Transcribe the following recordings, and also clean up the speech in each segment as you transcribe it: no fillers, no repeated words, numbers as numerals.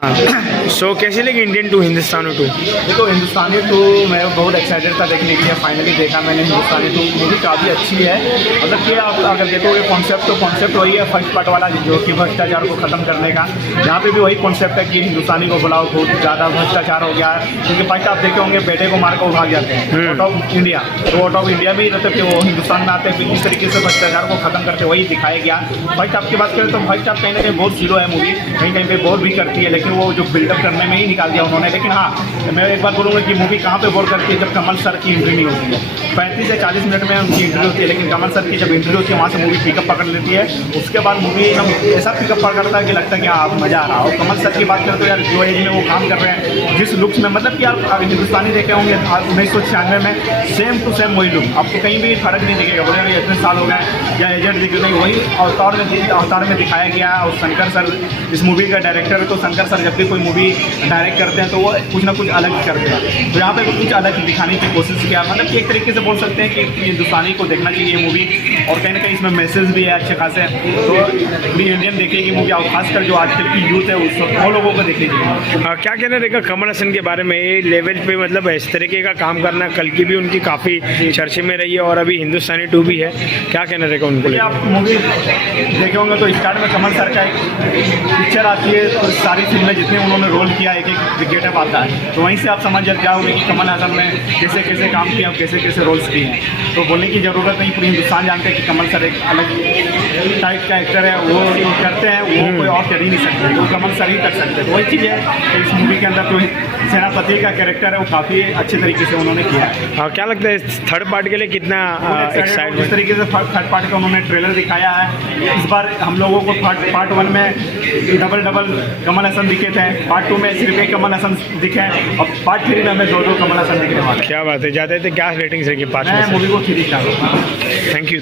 सो कैसी लगी इंडियन 2 हिंदुस्तानी 2? देखो हिंदुस्तानी 2 मैं बहुत एक्साइटेड था देखने के लिए। फाइनली देखा मैंने हिंदुस्तानी 2। मूवी काफ़ी अच्छी है। मतलब कि आप अगर देखोगे कॉन्सेप्ट तो कॉन्सेप्ट वही है फर्स्ट पार्ट वाला, जो कि भ्रष्टाचार को ख़त्म करने का। यहाँ पे भी वही कॉन्सेप्ट है कि हिंदुस्तानी को बुलाओ, बहुत ज़्यादा भ्रष्टाचार हो गया है। क्योंकि फर्स्ट आप देखे होंगे बेटे को मार कर भाग जाते हैं आउट ऑफ इंडिया, तो आउट ऑफ इंडिया भी रहते थे वो हिंदुस्तान में आते हैं। इस तरीके से भ्रष्टाचार को ख़त्म करते वही दिखाया गया। फर्स्ट आपकी बात करें तो फर्स्ट आप कहीं ना कहीं बहुत जीरो है मूवी, कहीं कहीं पे बोर भी करती है, लेकिन वो जो बिल्डअप करने में ही निकाल दिया उन्होंने। लेकिन हाँ, मैं एक बात बोलूँगा कि मूवी कहाँ पे बोर करती है, जब कमल सर की एंट्री नहीं होती है। 35 से 40 मिनट में उनकी एंट्री होती है, लेकिन कमल सर की जब एंट्री होती है वहाँ से मूवी पिकअप पकड़ लेती है। उसके बाद मूवी एकदम ऐसा पिकअप पकड़ता है कि लगता है कि हाँ मज़ा आ रहा हो। कमल सर की बात करें तो यार जो एज में वो काम कर रहे हैं, जिस लुक्स में, मतलब कि आप हिंदुस्तानी देखे होंगे 1996 में सेम टू सेम वही लुक, आपको कहीं भी फर्क नहीं दिखेगा। बोले इतने साल हो गए या एजेंट दिख नहीं, वही अवतार में दिखाया गया। और शंकर सर इस मूवी का डायरेक्टर है, तो शंकर सर जब भी कोई मूवी डायरेक्ट करते हैं तो वो कुछ ना कुछ अलग करते हैं। तो यहाँ पे कुछ अलग दिखाने की कोशिश किया। मतलब कि एक तरीके से बोल सकते हैं कि हिंदुस्तानी को देखना चाहिए ये मूवी, और कहीं ना कहीं इसमें मैसेज भी है अच्छे खासे। तो पूरी इंडियन देखेगी मूवी, और खासकर जो आजकल की यूथ है वो लोगों को देखनी चाहिए। क्या कहना रहेगा कमल हसन के बारे में? ये लेवल पे मतलब इस तरीके का काम करना, कल की भी उनकी काफ़ी चर्चे में रही है और अभी हिंदुस्तानी 2 भी है, क्या कहना रहेगा उनको? आप मूवी देखे होंगे तो स्टार्ट में कमल सर का एक पिक्चर आती है, तो सारी फिल्में जितने उन्होंने रोल किया एक गेटअप आता है, तो वहीं से आप समझ जाओगे कि कमल हसन ने कैसे कैसे काम किया और कैसे कैसे रोल्स किए हैं। तो बोलने की ज़रूरत नहीं, पूरी हिंदुस्तान जानते हैं कि कमल सर एक अलग टाइप का एक्टर है। वो जो करते हैं वो कोई और कर ही नहीं सकते, तो कमल सर ही कर सकते हैं। तो वही चीज़ है कि इस मूवी के अंदर जो सेनापति का कैरेक्टर है वो काफ़ी अच्छे तरीके से उन्होंने किया है। हाँ, क्या लगता है थर्ड पार्ट के लिए कितना एक्साइटमेंट? इस तरीके से थर्ड पार्ट का उन्होंने ट्रेलर दिखाया है। इस बार हम लोगों को पार्ट 1 में डबल कमल हसन दिखे थे, पार्ट 2 में सिर्फ एक कमल हसन दिखे, और पार्ट 3 में हमें दो कमल हसन दिखने वाले। क्या बात है, ज़्यादा तो क्या रेटिंग्स रहेगी पार्ट में? मूवी को 3 स्टार। थैंक यू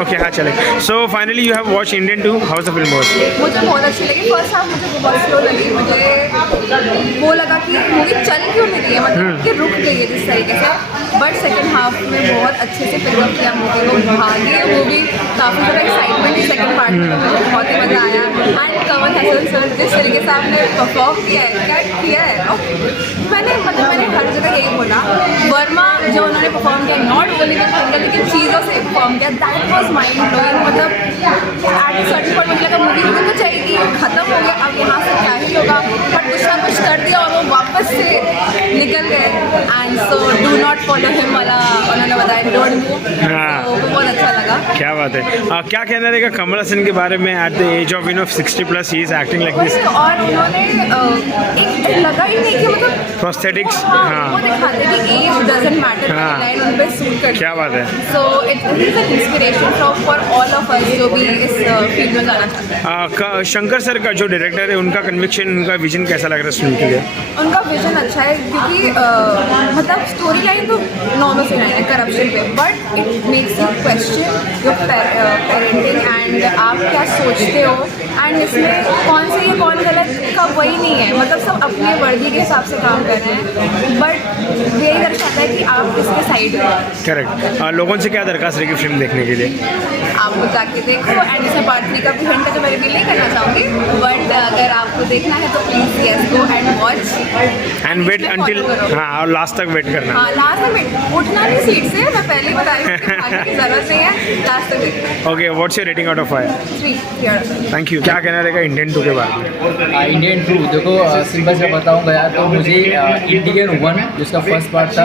ओके, हाँ चले। So finally you have watch Indian 2, how the film was? मुझे बहुत अच्छी लगी। फर्स्ट हाफ मुझे बहुत स्लो लगी। मुझे वो लगा कि मूवी चल क्यों नहीं रही है, मतलब कि रुक गई है जिस तरीके से। बट सेकंड हाफ में बहुत अच्छे से पिकअप किया मूवी को, भागी है मूवी। काफ़ी ज़्यादा एक्साइटमेंट थी सेकंड पार्ट में, तो मुझे बहुत ही मज़ा आया। एंड कमल हसन सर जिस तरीके से आपने परफॉर्म किया है, क्या किया है। मैंने हर जगह यही बोला, वर्मा जो उन्होंने परफॉर्म किया, नॉट ओनली विद फिंगर लेकिन चीज़ों से परफॉर्म किया, दैट वॉज माइंड ब्लोइंग। मतलब एट सर्टेन पॉइंट मुझे लगा मूवी रुक तो जाएगी, खत्म हो गया, अब यहाँ से क्या ही होगा, बट कुछ ना कुछ कर दिया और वो वापस से निकल गए। And so do not follow him वाला उन्होंने बताया, डोंट मूव। तो बहुत अच्छा लगा। क्या बात है। क्या कहना रहेगा कमल हसन के बारे में? At the age of 50+ he is acting like this. और उन्होंने एक लगा ही नहीं कि मतलब प्रोस्थेटिक्स, वो दिखाते कि एज डजंट मैटर, लाइन उन पे सूट करती है। क्या बात है। So it is an inspiration for all of us जो भी इस फील्ड में जाना चाहते हैं। शंकर सर का जो डायरेक्टर है, उनका कन्विक्शन, उनका विजन कैसा लग रहा है सुन के लिए? उनका विजन अच्छा है, क्योंकि मतलब स्टोरी लाइन तो नॉर्मल सी लाइन है करप्शन पे, but it makes you question your parenting and आप क्या सोचते हो। एंड इसमें कौन सही है कौन गलत का वही नहीं है, मतलब सब अपने वर्दी के हिसाब से काम कर रहे हैं, बट यही दर्शाता है कि आप किसके साइड में। करेक्ट। लोगों से क्या दरखास्त रहेगी फिल्म देखने के लिए? आपको जाके देखो। एंड इसमें पार्ट 3 का भी हिंट तो मैं रिवील नहीं करना चाहूँगी, बट अगर आपको देखना है तो please yes go and watch and wait until, हाँ, और लास्ट तक वेट करना। हाँ, लास्ट तक वेट, उठना नहीं सीट से, मैं पहले ही बता रही हूँ, भागने की ज़रूरत नहीं है, लास्ट तक wait. Okay, what's your rating out of 5? 3 thank you. क्या कहना रहेगा इंडियन 2 के बारे में? इंडियन 2 देखो, सिंपल से बताऊँगा यार, तो मुझे इंडियन 1 जिसका फर्स्ट पार्ट था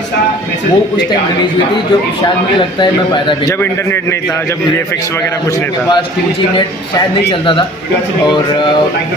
वो उस टाइम रिलीज हुई थी, जो शायद मुझे लगता है मैं पैदा भी जब इंटरनेट नहीं था, जब VFX वगैरह कुछ नहीं था, पास 2G नेट शायद नहीं चलता था। और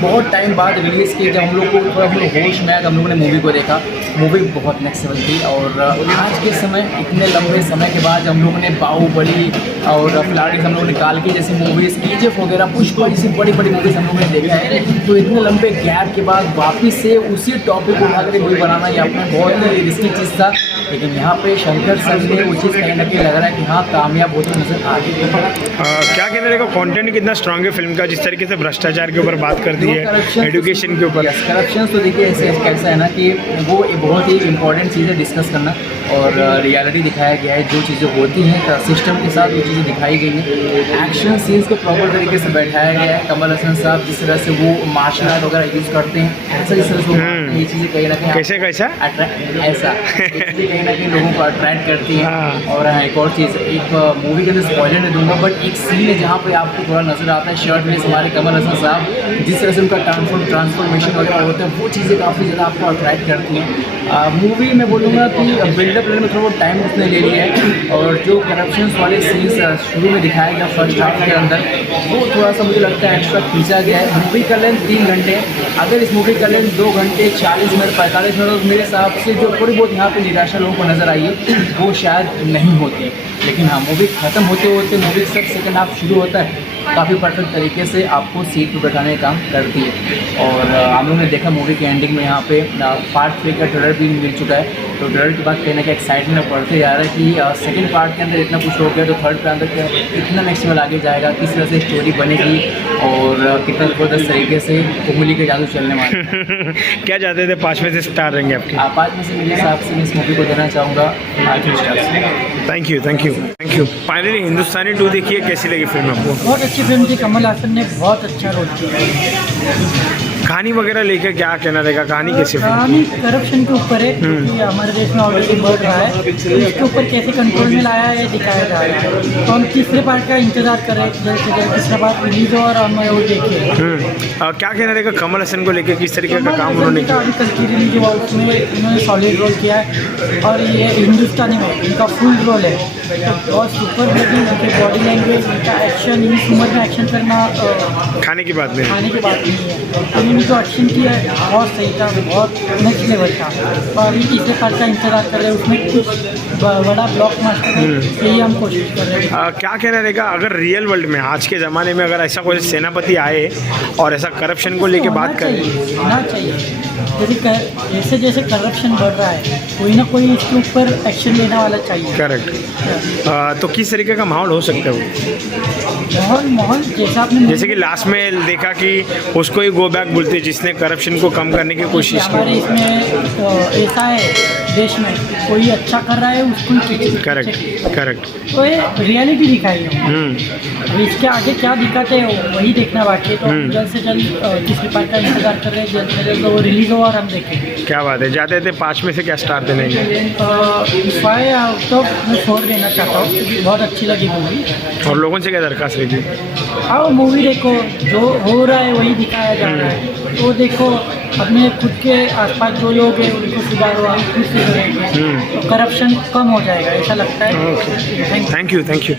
बहुत टाइम बाद रिलीज़ की, जब हम लोग को थोड़ा हम लोग होश में आया, हम लोगों ने मूवी को देखा। मूवी बहुत नेक्स्ट लेवल थी। और आज के समय, इतने लंबे समय के बाद हम लोगों ने बाहुबली और फिलहाल हम लोगों ने काल्की जैसी मूवीज़, KGF वगैरह, पुष्पा जैसी बड़ी बड़ी मूवीज़ हम लोगों ने देखा है। तो इतने लंबे गैप के बाद वापस से उसी टॉपिक को उठाकर मूवी बनाना ये अपना बहुत ही रिस्की चीज़ था, लेकिन यहाँ पे शंकर सर ने वो चीज़ कहीं ना कहीं लग रहा है कि हाँ कामयाब होते नजर आ गई। क्या कहने रहेगा कंटेंट कितना स्ट्रांग है फिल्म का, जिस तरीके से भ्रष्टाचार के ऊपर बात करती है, एजुकेशन के ऊपर? करप्शन तो देखिए ऐसा है ना कि वो बहुत ही इंपॉर्टेंट चीज़ है डिस्कस करना। और रियलिटी दिखाया गया है, जो चीज़ें होती हैं सिस्टम के साथ वो चीज़ें दिखाई गई हैं। एक्शन सीन्स को प्रॉपर तरीके से बैठाया गया है। कमल हसन साहब जिस तरह से वो मार्शल आर्ट वगैरह यूज़ करते हैं, ऐसा जिस तरह से ये चीज़ें कहीं ना कहीं कैसे कैसा ऐसा कहीं ना कहीं लोगों को अट्रैक्ट करती हैं। हाँ। और हाँ, एक और चीज़, एक मूवी के अंदर स्पॉइलर नहीं दूंगा, बट एक सीन है जहाँ पे आपको थोड़ा नजर आता है शर्ट में हमारे कमल हसन साहब जिस तरह से उनका ट्रांसफॉर्मेशन वगैरह होता है, वो चीज़ें काफ़ी ज़्यादा आपको अट्रैक्ट करती हैं। मूवी मैं बोलूँगा कि बिल्डअप लेने में थोड़ा बहुत टाइम उसने ले लिया है, और जो करप्शन वाले सीन्स शुरू में दिखाया गया फर्स्ट हाफ के अंदर, वो थोड़ा सा मुझे लगता है एक्स्ट्रा खींचा गया है। मूवी का लेंथ 3 घंटे है, अगर इस मूवी का लेंथ 2 घंटे 40 मिनट 45 मिनट, तो मेरे हिसाब से जो थोड़ी बहुत यहाँ पे निराशा लोगों को नज़र आई है वो शायद नहीं होती। लेकिन हाँ, मूवी ख़त्म होते होते मूवी सब सेकेंड हाफ शुरू होता है, काफ़ी परफेक्ट तरीके से आपको सीट पर बैठाने का काम करती है। और हम लोगों ने देखा मूवी के एंडिंग में यहाँ पे पार्ट 3 का ट्रेलर भी मिल चुका है, तो ट्रेलर के बाद कहने का एक्साइटमेंट बढ़ते जा रहा है कि सेकंड पार्ट के अंदर इतना कुछ हो गया तो थर्ड के अंदर कितना नेक्स्ट लेवल आगे जाएगा, किस तरह से स्टोरी बनेगी और कितना ज़बरदस्त तरीके से उंगली के जादू चलने वाला है। क्या चाहते थे 5 में से स्टार रहेंगे आपके? 5 में से मेरे हिसाब से मैं इस मूवी को देना चाहूँगा 8 star. Thank you thank you thank you. Finally Hindustani 2 देखिए, कैसी लगी फिल्म आपको? बहुत अच्छी फिल्म थी, कमल हासन ने बहुत अच्छा रोल किया। कहानी वगैरह लेकर क्या कहना रहेगा, कहानी कैसी फिल्म? कहानी करप्शन के ऊपर है, क्योंकि हमारे देश में ऑलरेडी बढ़ रहा है, तो इसके ऊपर कैसे कंट्रोल में लाया है दिखाया जा रहा है। तो हम तीसरे पार्ट का इंतजार कर रहे हैं, जल्द से जल्द तीसरा पार्ट रिलीज हो और हम वो देखें। और क्या कहना रहेगा कमल हसन को लेकर, किस तरीके का काम उन्होंने किया? अभी कल की रिलीज हुआ उसमें उन्होंने सॉलिड रोल किया है, और ये हिंदुस्तानी में उनका फुल रोल है, तो बहुत सुपर ब्रेकिंग। उनकी बॉडी लैंग्वेज, उनका एक्शन, इस उम्र में एक्शन करना खाने की बात नहीं। खाने की बात नहीं है। उन्होंने जो एक्शन किया है बहुत सही था, बहुत नेक्स्ट लेवल था। और अभी तीसरे पार्ट का इंतजार कर रहे हैं, उसमें कुछ बड़ा ब्लॉक मास्टर है, यही हम कोशिश कर रहे हैं। क्या कहना रहेगा अगर रियल वर्ल्ड में आज के ज़माने में अगर ऐसा कोई सेनापति आए और ऐसा करप्शन को लेके बात करें? होना चाहिए। जैसे जैसे करप्शन बढ़ रहा है, कोई ना कोई इसके ऊपर एक्शन लेने वाला चाहिए। करेक्ट। तो किस तरीके का माहौल हो सकता है वो? माहौल जैसा आपने जैसे कि लास्ट में देखा कि उसको ही गो बैक बोलते, जिसने करप्शन को कम करने की कोशिश हमारे की। इसमें ऐसा है देश में, कोई अच्छा कर रहा है उसको करेक्ट करेक्ट। तो ये रियलिटी दिखाई है। अब इसके आगे क्या दिखाते हैं वही देखना बाकी है, तो हम जल्द से जल्द तीसरी पार्ट का इंतजार कर रहे हैं, जल्द से जल्द वो रिलीज हो और हम देखें। क्या बात है, जाते थे 5 में से क्या स्टार देने? 5 आउट ऑफ मैं 4 देना चाहता हूँ, क्योंकि बहुत अच्छी लगी मूवी। और लोगों से क्या दरख्वास्त रहेगी? आओ मूवी देखो, जो हो रहा है वही दिखाया जा रहा है, तो देखो अपने खुद के आसपास जो लोग हैं उनको सुधारो, हम खुद सुधरेंगे तो करप्शन कम हो जाएगा, ऐसा लगता है। Thank you thank you.